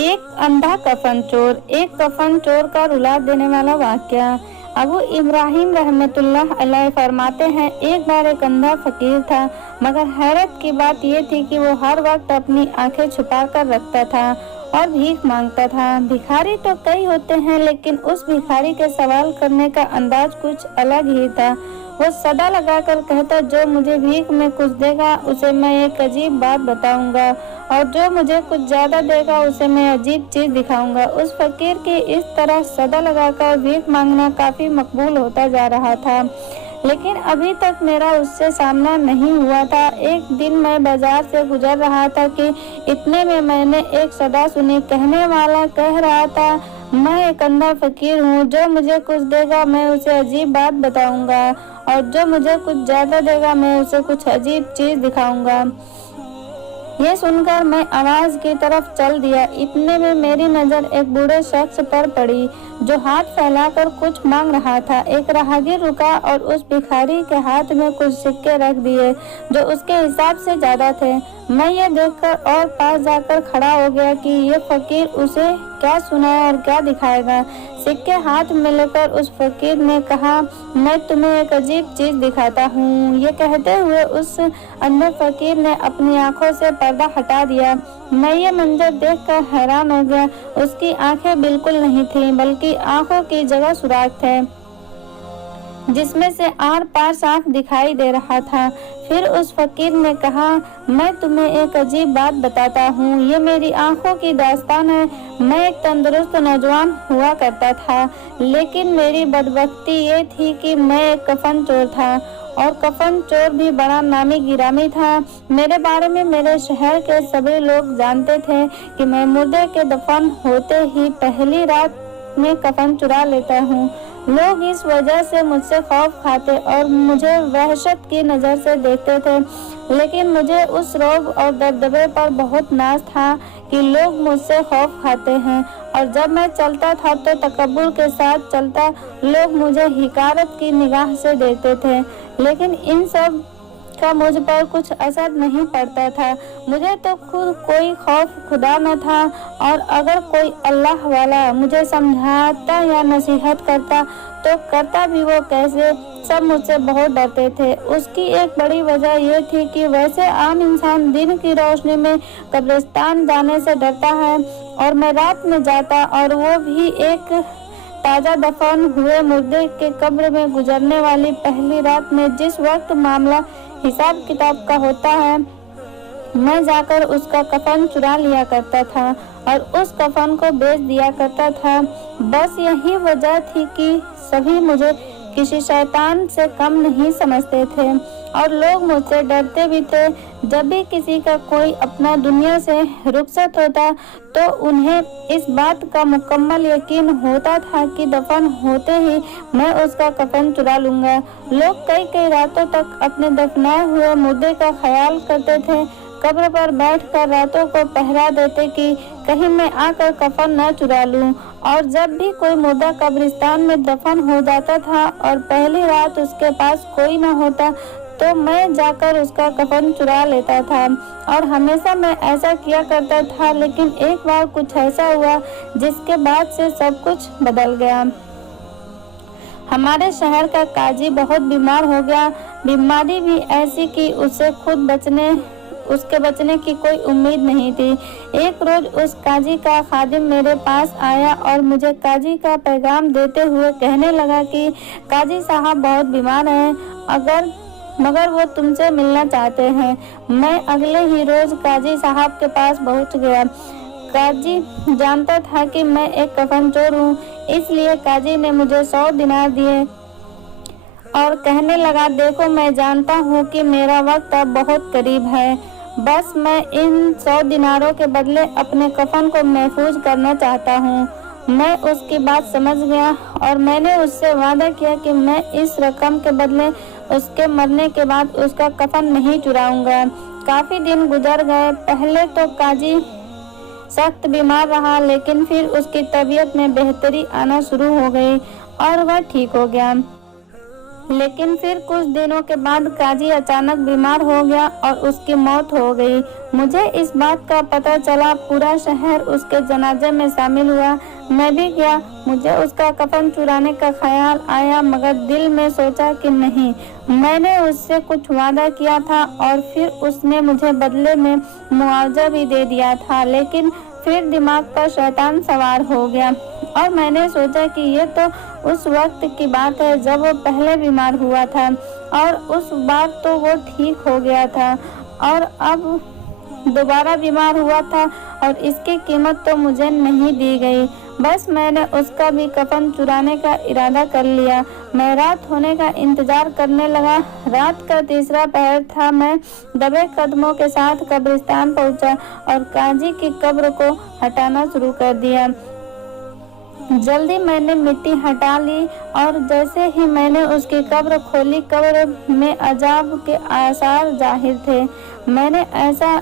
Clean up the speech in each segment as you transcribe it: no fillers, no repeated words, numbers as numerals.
एक अंधा कफन चोर। एक कफन चोर का रुला देने वाला वाकया। अबू इब्राहिम रहमतुल्लाह अलैह फरमाते हैं, एक बार एक अंधा फकीर था, मगर हैरत की बात यह थी कि वो हर वक्त अपनी आंखें छुपा कर रखता था और भीख मांगता था। भिखारी तो कई होते हैं, लेकिन उस भिखारी के सवाल करने का अंदाज कुछ अलग ही था। वो सदा लगाकर कहता, जो मुझे भीख में कुछ देगा उसे मैं एक अजीब बात बताऊंगा, और जो मुझे कुछ ज्यादा देगा उसे मैं अजीब चीज दिखाऊंगा। उस फकीर की इस तरह सदा लगाकर भीख मांगना काफी मकबूल होता जा रहा था, लेकिन अभी तक मेरा उससे सामना नहीं हुआ था। एक दिन मैं बाजार से गुजर रहा था कि इतने में मैंने एक सदा सुनी कहने वाला कह रहा था, मैं एक अंधा फकीर हूँ, जो मुझे कुछ देगा मैं उसे अजीब बात बताऊंगा, और जो मुझे कुछ ज्यादा देगा मैं उसे कुछ अजीब चीज दिखाऊंगा। ये सुनकर मैं आवाज की तरफ चल दिया। इतने में मेरी नजर एक बूढ़े शख्स पर पड़ी जो हाथ फैलाकर कुछ मांग रहा था। एक राहगीर रुका और उस भिखारी के हाथ में कुछ सिक्के रख दिए जो उसके हिसाब से ज्यादा थे। मैं ये देखकर और पास जाकर खड़ा हो गया कि ये फकीर उसे क्या सुनाए और क्या दिखाएगा। सिक्के हाथ में लेकर उस फकीर ने कहा, मैं तुम्हें एक अजीब चीज दिखाता हूँ। ये कहते हुए उस अंधे फकीर ने अपनी आंखों से पर्दा हटा दिया। मैं ये मंजर देखकर हैरान हो गया। उसकी आंखें बिल्कुल नहीं थीं, बल्कि आंखों की जगह सुराख थे जिसमें से आर पार साफ दिखाई दे रहा था। फिर उस फकीर ने कहा, मैं तुम्हें एक अजीब बात बताता हूँ। ये मेरी आंखों की दास्तान है। मैं एक तंदुरुस्त नौजवान हुआ करता था, लेकिन मेरी बदबख्ती ये थी कि मैं एक कफन चोर था, और कफन चोर भी बड़ा नामी गिरामी था। मेरे बारे में मेरे शहर के सभी लोग जानते थे कि मैं मुर्दे के दफन होते ही पहली रात में कफन चुरा लेता हूँ। लोग इस वजह से मुझसे खौफ खाते और मुझे वहशत की नज़र से देखते थे, लेकिन मुझे उस रोब और दबदबे पर बहुत नाज था कि लोग मुझसे खौफ खाते हैं, और जब मैं चलता था तो तकब्बुर के साथ चलता। लोग मुझे हिकारत की निगाह से देखते थे, लेकिन इन सब का मुझ पर कुछ असर नहीं पड़ता था। मुझे तो खुद कोई खौफ खुदा न था, और अगर कोई अल्लाह वाला मुझे समझाता या नसीहत करता तो करता भी वो कैसे। सब मुझसे बहुत डरते थे। उसकी एक बड़ी वजह यह थी कि वैसे आम इंसान दिन की रोशनी में कब्रिस्तान जाने से डरता है, और मैं रात में जाता, और वो भी एक ताजा दफन हुए मुर्दे के कब्र में गुजरने वाली पहली रात में। जिस वक्त मामला हिसाब किताब का होता है, मैं जाकर उसका कफन चुरा लिया करता था और उस कफन को बेच दिया करता था। बस यही वजह थी कि सभी मुझे किसी शैतान से कम नहीं समझते थे, और लोग मुझसे डरते भी थे। जब भी किसी का कोई अपना दुनिया से रुखसत होता तो उन्हें इस बात का मुकम्मल यकीन होता था कि दफन होते ही मैं उसका कफन चुरा लूंगा। लोग कई कई रातों तक अपने दफनाए हुए मुर्दे का ख्याल करते थे। कब्र पर बैठकर रातों को पहरा देते कि कहीं मैं आकर कफन न चुरा लूं। और जब भी कोई मुर्दा कब्रिस्तान में दफन हो जाता था और पहली रात उसके पास कोई न होता, तो मैं जाकर उसका कफन चुरा लेता था, और हमेशा मैं ऐसा किया करता था। लेकिन एक बार कुछ ऐसा हुआ जिसके बाद से सब कुछ बदल गया। हमारे शहर का काजी बहुत बीमार हो गया। बीमारी भी ऐसी कि उसके बचने की कोई उम्मीद नहीं थी। एक रोज उस काजी का खादिम मेरे पास आया और मुझे काजी का पैगाम देते हुए कहने लगा कि काजी साहब बहुत बीमार हैं, मगर वो तुमसे मिलना चाहते हैं। मैं अगले ही रोज काजी साहब के पास पहुंच गया। काजी जानता था कि मैं एक कफन चोर हूँ, इसलिए काजी ने मुझे 100 दिनार दिए और कहने लगा, देखो मैं जानता हूँ कि मेरा वक्त अब बहुत करीब है। बस मैं इन 100 दिनारों के बदले अपने कफन को महफूज करना चाहता हूँ। मैं उसकी बात समझ गया और मैंने उससे वादा किया कि मैं इस रकम के बदले उसके मरने के बाद उसका कफन नहीं चुराऊंगा। काफी दिन गुजर गए। पहले तो काजी सख्त बीमार रहा, लेकिन फिर उसकी तबीयत में बेहतरी आना शुरू हो गई और वह ठीक हो गया। लेकिन फिर कुछ दिनों के बाद काजी अचानक बीमार हो गया और उसकी मौत हो गई। मुझे इस बात का पता चला, पूरा शहर उसके जनाजे में शामिल हुआ। मैं भी गया। मुझे उसका कफन चुराने का ख्याल आया, मगर दिल में सोचा कि नहीं, मैंने उससे कुछ वादा किया था और फिर उसने मुझे बदले में मुआवजा भी दे दिया था। लेकिन फिर दिमाग पर शैतान सवार हो गया और मैंने सोचा कि ये तो उस वक्त की बात है जब वो पहले बीमार हुआ था और उस बार तो वो ठीक हो गया था और अब दोबारा बीमार हुआ था और इसकी कीमत तो मुझे नहीं दी गई। बस मैंने उसका भी कफन चुराने का इरादा कर लिया। मैं रात होने का इंतजार करने लगा। रात का तीसरा पहर था। मैं दबे कदमों के साथ कब्रिस्तान पहुंचा और काजी की कब्र को हटाना शुरू कर दिया। जल्दी मैंने मिट्टी हटा ली और जैसे ही मैंने उसकी कब्र खोली, कब्र में अजाब के आसार जाहिर थे। मैंने ऐसा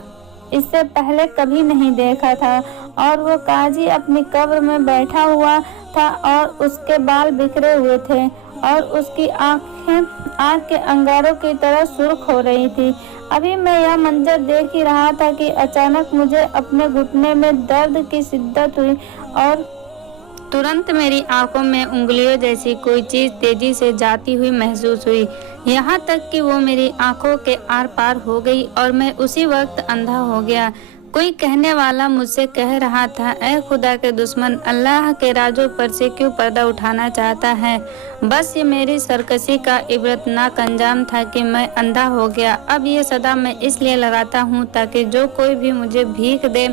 इससे पहले कभी नहीं देखा था और वो काजी अपनी कब्र में बैठा हुआ था और उसके बाल बिखरे हुए थे और उसकी आंखें आग के अंगारों की तरह सुर्ख हो रही थी। अभी मैं यह मंजर देख ही रहा था कि अचानक मुझे अपने घुटने में दर्द की शिद्दत हुई और तुरंत मेरी आंखों में उंगलियों जैसी कोई चीज तेजी से जाती हुई महसूस हुई, यहाँ तक कि वो मेरी आंखों के आर पार हो गई और मैं उसी वक्त अंधा हो गया। कोई कहने वाला मुझसे कह रहा था, ऐ खुदा के दुश्मन, अल्लाह के राजों पर से क्यों पर्दा उठाना चाहता है? बस ये मेरी सरकशी का इबरतनाक अंजाम था कि मैं अंधा हो गया। अब ये सदा मैं इसलिए लगाता हूँ ताकि जो कोई भी मुझे भीख दे,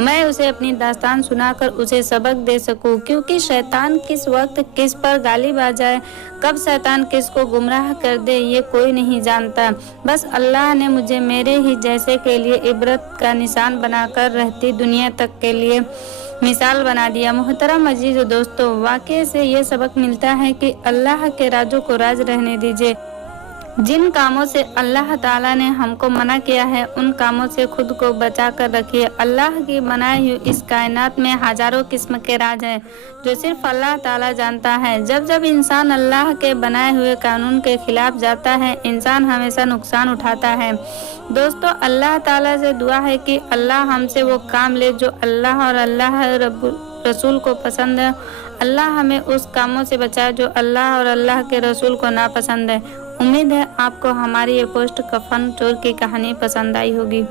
मैं उसे अपनी दास्तान सुनाकर उसे सबक दे सकूं, क्योंकि शैतान किस वक्त किस पर गालिब आ जाए, कब शैतान किसको गुमराह कर दे, ये कोई नहीं जानता। बस अल्लाह ने मुझे मेरे ही जैसे के लिए इबरत का निशान बनाकर रहती दुनिया तक के लिए मिसाल बना दिया। मोहतरम अजीज दोस्तों, वाक़े से ये सबक मिलता है कि अल्लाह के राजों को राज रहने दीजिए। जिन कामों से अल्लाह ताला ने हमको मना किया है, उन कामों से खुद को बचा कर रखिए। अल्लाह की बनाई हुई इस कायनात में हजारों किस्म के राज हैं जो सिर्फ अल्लाह ताला जानता है। जब जब इंसान अल्लाह के बनाए हुए कानून के खिलाफ जाता है, इंसान हमेशा नुकसान उठाता है। दोस्तों, अल्लाह ताला से दुआ है कि अल्लाह हमसे वो काम ले जो अल्लाह और अल्लाह रसूल को पसंद है। अल्लाह हमें उस कामों से बचाए जो अल्लाह और अल्लाह के रसूल को नापसंद है। उम्मीद है आपको हमारी ये पोस्ट कफन चोर की कहानी पसंद आई होगी।